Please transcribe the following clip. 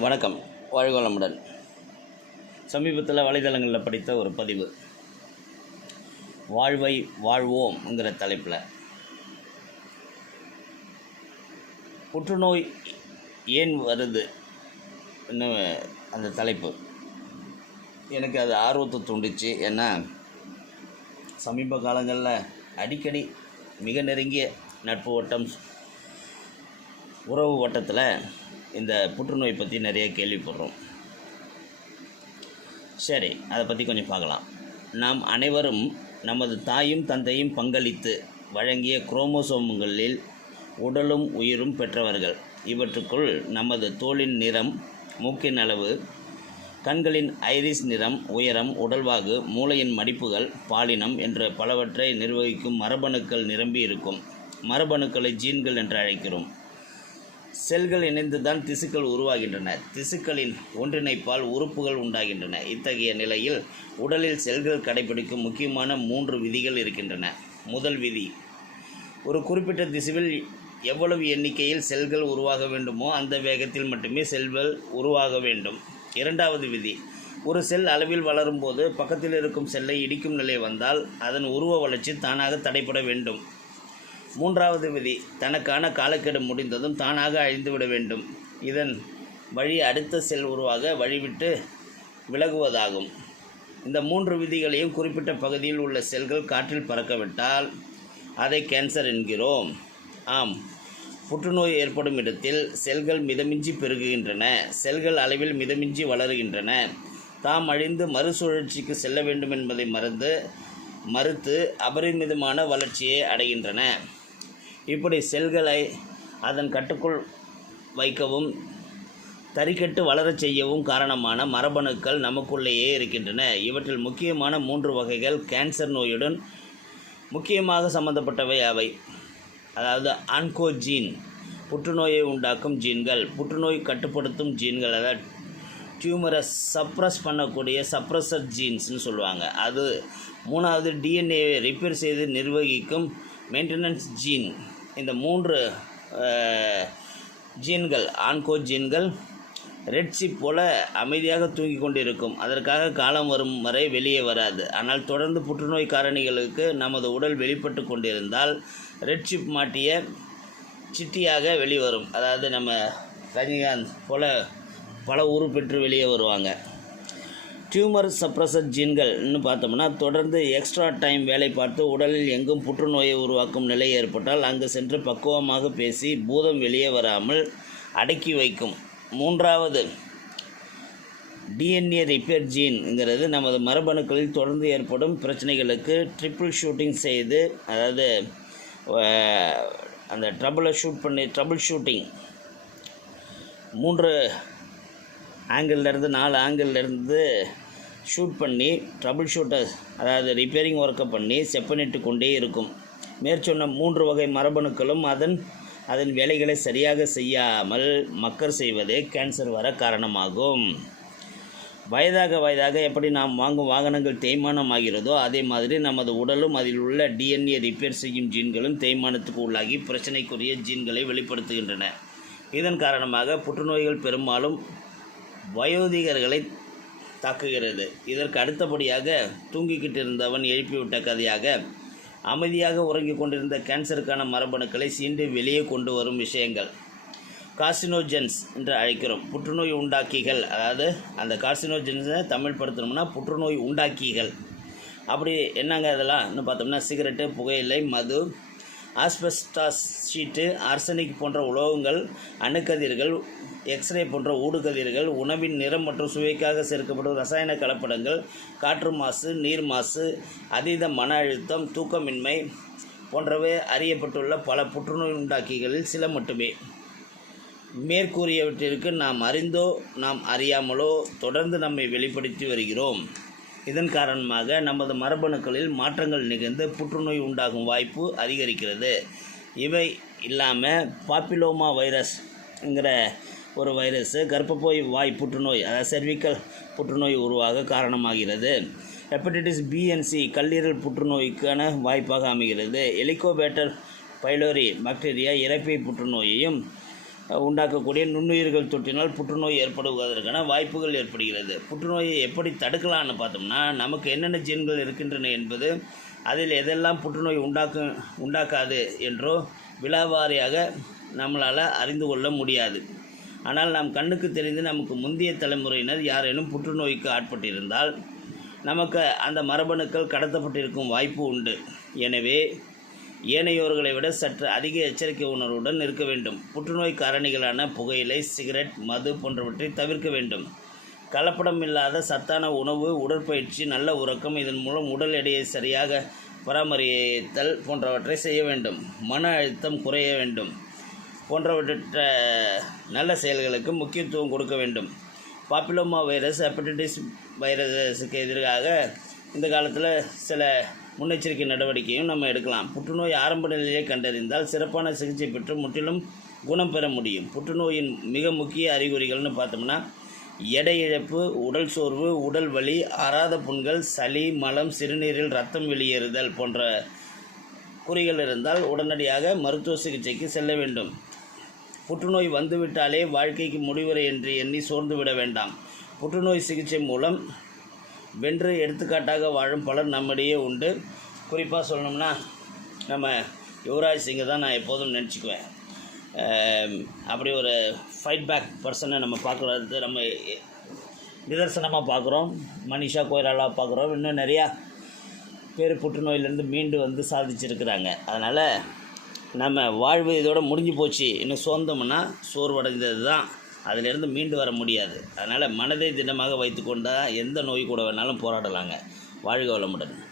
வணக்கம். வாழ்வளமுடன் சமீபத்தில் வலைதளங்களில் படித்த ஒரு பதிவு. வாழ்வை வாழ்வோம்ங்கிற தலைப்பில். புற்றுநோய் ஏன் வருது? அந்த தலைப்பு. எனக்கு அது ஆர்வத்தை தூண்டுச்சு. ஏன்னா சமீப காலங்களில் அடிக்கடி மிக நெருங்கிய நட்பு வட்டம் உறவு வட்டத்தில் இந்த புற்றுநோய் பற்றி நிறைய கேள்விப்படுறோம். சரி அதை பற்றி கொஞ்சம் பார்க்கலாம். நாம் அனைவரும் நமது தாயும் தந்தையும் பங்களித்து வழங்கிய குரோமோசோம்களில் உடலும் உயிரும் பெற்றவர்கள். இவற்றுக்குள் நமது தோலின் நிறம் மூக்கின் அளவு கண்களின் ஐரிஸ் நிறம் உயரம் உடல்வாகு மூளையின் மடிப்புகள் பாலினம் என்ற பலவற்றை நிர்வகிக்கும் மரபணுக்கள் நிரம்பி இருக்கும் மரபணுக்களை ஜீன்கள் என்று அழைக்கிறோம். செல்கள் இணைந்துதான் திசுக்கள் உருவாகின்றன. திசுக்களின் ஒன்றிணைப்பால் உறுப்புகள் உண்டாகின்றன. இத்தகைய நிலையில் உடலில் செல்கள் கடைபிடிக்கும் முக்கியமான மூன்று விதிகள் இருக்கின்றன. முதல் விதி ஒரு குறிப்பிட்ட திசுவில் எவ்வளவு எண்ணிக்கையில் செல்கள் உருவாக வேண்டுமோ அந்த வேகத்தில் மட்டுமே செல்கள் உருவாக வேண்டும். இரண்டாவது விதி ஒரு செல் அளவில் வளரும்போது பக்கத்தில் இருக்கும் செல்லை இடிக்கும் நிலை வந்தால் அதன் உருவ வளர்ச்சி தானாக தடைப்பட வேண்டும். மூன்றாவது விதி. தனக்கான காலக்கெடு முடிந்ததும் தானாக அழிந்துவிட வேண்டும். இதன் வழி அடுத்த செல் உருவாக வழிவிட்டு விலகுவதாகும். இந்த மூன்று விதிகளையும் குறிப்பிட்ட பகுதியில் உள்ள செல்கள் காற்றில் பறக்கவிட்டால் அதை கேன்சர் என்கிறோம். ஆம். புற்றுநோய் ஏற்படும் இடத்தில் செல்கள் மிதமிஞ்சி பெருகுகின்றன. செல்கள் அளவில் மிதமிஞ்சி வளருகின்றன. தாம் அழிந்து மறுசுழற்சிக்கு செல்ல வேண்டும் என்பதை மறந்து மறுத்து அபரிமிதமான வளர்ச்சியை அடைகின்றன. இப்படி செல்களை அதன் கட்டுக்குள் வைக்கவும் தறிக்கட்டு வளரச் செய்யவும் காரணமான மரபணுக்கள் நமக்குள்ளேயே இருக்கின்றன. இவற்றில் முக்கியமான மூன்று வகைகள் கேன்சர் நோயுடன் முக்கியமாக சம்பந்தப்பட்டவை அவை. அதாவது ஆன்கோஜீன் புற்றுநோயை உண்டாக்கும் ஜீன்கள் புற்றுநோய் கட்டுப்படுத்தும் ஜீன்கள் அதாவது டியூமரை சப்ரஸ் பண்ணக்கூடிய சப்ரஸர் ஜீன்ஸ்னு சொல்லுவாங்க. அது மூணாவது டிஎன்ஏவை ரிப்பேர் செய்து நிர்வகிக்கும் மெயின்டெனன்ஸ் ஜீன். இந்த மூன்று ஜீன்கள் ஆன்கோ ஜீன்கள் ரெட் போல அமைதியாக தூங்கி கொண்டிருக்கும். அதற்காக காலம் வரும் வரை வெளியே வராது. ஆனால் தொடர்ந்து புற்றுநோய் காரணிகளுக்கு நமது உடல் வெளிப்பட்டு கொண்டிருந்தால் ரெட்சிப் மாட்டிய சிட்டியாக வெளிவரும். அதாவது நம்ம ரஜினிகாந்த் போல பல உருப்பெற்று வெளியே வருவாங்க. டியூமர் சப்ரஸர் ஜீன்கள்னு பார்த்தோம்னா தொடர்ந்து எக்ஸ்ட்ரா டைம் வேலை பார்த்து உடலில் எங்கும் புற்றுநோயை உருவாக்கும் நிலை ஏற்பட்டால் அங்கு சென்று பக்குவமாக பேசி பூதம் வெளியே வராமல் அடக்கி வைக்கும். மூன்றாவது டிஎன்ஏ ரிப்பேர் ஜீன்ங்கிறது நமது மரபணுக்களில் தொடர்ந்து ஏற்படும் பிரச்சனைகளுக்கு ட்ரிபிள் ஷூட்டிங் செய்து அதாவது அந்த ட்ரபுளை ஷூட் பண்ணி ட்ரபுள் ஷூட்டிங் மூன்று ஆங்கிள்லேருந்து நாலு ஆங்கிள்லேருந்து ஷூட் பண்ணி ட்ரபிள் ஷூட்டர் அதாவது ரிப்பேரிங் ஒர்க்கை பண்ணி செப்பனிட்டு கொண்டே இருக்கும். மேற்சொன்ன மூன்று வகை மரபணுக்களும் அதன் அதன் வேலைகளை சரியாக செய்யாமல் மக்கர் செய்வதே கேன்சர் வர காரணமாகும். வயதாக வயதாக எப்படி நாம் வாங்கும் வாகனங்கள் தேய்மானம் ஆகிறதோ அதே மாதிரி நமது உடலும் அதில் உள்ள டிஎன்ஏ ரிப்பேர் செய்யும் ஜீன்களும் தேய்மானத்துக்கு உள்ளாகி பிரச்சனைக்குரிய ஜீன்களை வெளிப்படுத்துகின்றன. இதன் காரணமாக புற்றுநோய்கள் பெரும்பாலும் வயோதிகர்களை தாக்குகிறது. இதற்கு அடுத்தபடியாக தூங்கிக்கிட்டு இருந்தவன் எழுப்பிவிட்ட கதையாக அமைதியாக உறங்கிக் கொண்டிருந்த கேன்சருக்கான மரபணுக்களை சீண்டு வெளியே கொண்டு வரும் விஷயங்கள். கார்சினோஜென்ஸ் என்று அழைக்கிறோம். புற்றுநோய் உண்டாக்கிகள் அதாவது அந்த கார்சினோஜென்ஸை தமிழ் படுத்தணும்னா புற்றுநோய் உண்டாக்கிகள். அப்படி என்னங்க இதெல்லாம் இன்னும் பார்த்தோம்னா சிகரெட்டு புகையிலை மது ஆஸ்பெஸ்டாஸ் ஷீட்டு ஆர்சனிக் போன்ற உலோகங்கள் அணுக்கதிர்கள் எக்ஸ்ரே போன்ற ஊடுகதிர்கள் உணவின் நிறம் மற்றும் சுவைக்காக சேர்க்கப்படும் ரசாயன கலப்படங்கள் காற்று மாசு நீர் மாசு அதீத மன அழுத்தம் தூக்கமின்மை போன்றவை அறியப்பட்டுள்ள பல புற்றுநோய் உண்டாக்கிகளில் சில மட்டுமே. மேற்கூறியவற்றிற்கு நாம் அறிந்தோ நாம் அறியாமலோ தொடர்ந்து நம்மை வெளிப்படுத்தி வருகிறோம். இதன் காரணமாக நமது மரபணுக்களில் மாற்றங்கள் நிகழ்ந்து புற்றுநோய் உண்டாகும் வாய்ப்பு அதிகரிக்கிறது. இவை இல்லாமல் பாப்பிலோமா வைரஸ்ங்கிற ஒரு வைரஸு கர்ப்பப்போய் வாய் புற்றுநோய் அதாவது செர்விக்கல் புற்றுநோய் உருவாக காரணமாகிறது. ஹெப்படைட்டிஸ் பிஎன்சி கல்லீரல் புற்றுநோய்க்கான வாய்ப்பாக அமைகிறது. எலிகோபேட்டர் பைலோரி பாக்டீரியா இறப்பை புற்றுநோயையும் உண்டாக்கக்கூடிய நுண்ணுயிர்கள் தொற்றினால் புற்றுநோய் ஏற்படுவதற்கான வாய்ப்புகள் ஏற்படுகிறது. புற்றுநோயை எப்படி தடுக்கலாம்னு பார்த்தோம்னா நமக்கு என்னென்ன ஜீன்கள் இருக்கின்றன என்பது அதில் எதெல்லாம் புற்றுநோய் உண்டாக்கும் உண்டாக்காது என்றோ விலாவாரியாக நம்மளால் அறிந்து கொள்ள முடியாது. ஆனால் நாம் கண்ணுக்கு தெரிந்து நமக்கு முந்தைய தலைமுறையினர் யாரேனும் புற்றுநோய்க்கு ஆட்பட்டிருந்தால் நமக்கு அந்த மரபணுக்கள் கடத்தப்பட்டிருக்கும் வாய்ப்பு உண்டு. எனவே ஏனையோர்களை விட சற்று அதிக எச்சரிக்கை உணர்வுடன் இருக்க வேண்டும். புற்றுநோய் காரணிகளான புகையிலை சிகரெட் மது போன்றவற்றை தவிர்க்க வேண்டும். கலப்படம் இல்லாத சத்தான உணவு உடற்பயிற்சி நல்ல உறக்கம் இதன் மூலம் உடல் எடையை சரியாக பராமரித்தல் போன்றவற்றை செய்ய வேண்டும். மன அழுத்தம் குறைய வேண்டும். போன்றவற்ற நல்ல செயல்களுக்கு முக்கியத்துவம் கொடுக்க வேண்டும். பாப்பிலோமா வைரஸ் ஹெப்படைட்டிஸ் வைரஸுக்கு எதிராக இந்த காலத்தில் சில முன்னெச்சரிக்கை நடவடிக்கையும் நம்ம எடுக்கலாம். புற்றுநோய் ஆரம்ப நிலையை கண்டறிந்தால் சிறப்பான சிகிச்சை பெற்று முற்றிலும் குணம் பெற முடியும். புற்றுநோயின் மிக முக்கிய அறிகுறிகள்னு பார்த்தோம்னா எடை இழப்பு உடல் சோர்வு உடல் வலி ஆறாத புண்கள் சளி மலம் சிறுநீரில் ரத்தம் வெளியேறுதல் போன்ற குறிகள் இருந்தால் உடனடியாக மருத்துவ சிகிச்சைக்கு செல்ல வேண்டும். புற்றுநோய் வந்துவிட்டாலே வாழ்க்கைக்கு முடிவுரை என்று எண்ணி சோர்ந்து விட வேண்டாம். புற்றுநோய் சிகிச்சை மூலம் வென்று எடுத்துக்காட்டாக வாழும் பலர் நம்மிடையே உண்டு. குறிப்பாக சொல்லணும்னா நம்ம யுவராஜ் சிங்கை தான் நான் எப்போதும் நினச்சிக்குவேன். அப்படி ஒரு ஃபைட் பேக் பர்சனை நம்ம பார்க்குறது நம்ம நிதர்சனமாக பார்க்குறோம். மனிஷா கோயிலாலாக பார்க்குறோம். இன்னும் நிறையா பேர் புற்றுநோயிலேருந்து மீண்டு வந்து சாதிச்சிருக்கிறாங்க. அதனால் நம்ம வாழ்வு இதோட முடிஞ்சு போச்சு. இன்னும் சோர்ந்தோம்னா சோர்வடைந்தது தான் அதிலிருந்து மீண்டு வர முடியாது. அதனால் மனதை திடமாக வைத்துக்கொண்டால் எந்த நோய் கூட வேணாலும் போராடலாங்க. வாழ்க வளமுடன்.